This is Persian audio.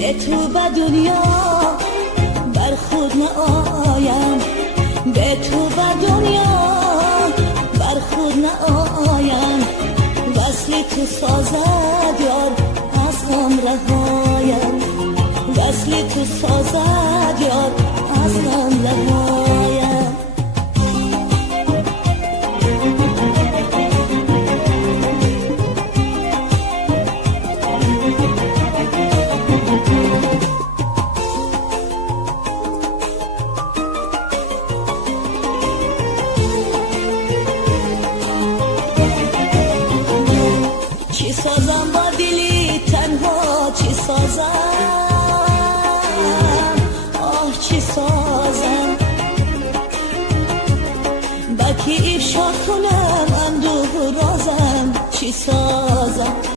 به تو به دنیا بر خود نآیم، به تو به دنیا بر خود نآیم، وصل تو سازد یار از غم رهایم، وصل تو سازد یار از غم رهایم. چی سازم با دلی تنها، چی سازم، آه چی سازم، با کی افشا کنم اندوه و رازم، چی سازم.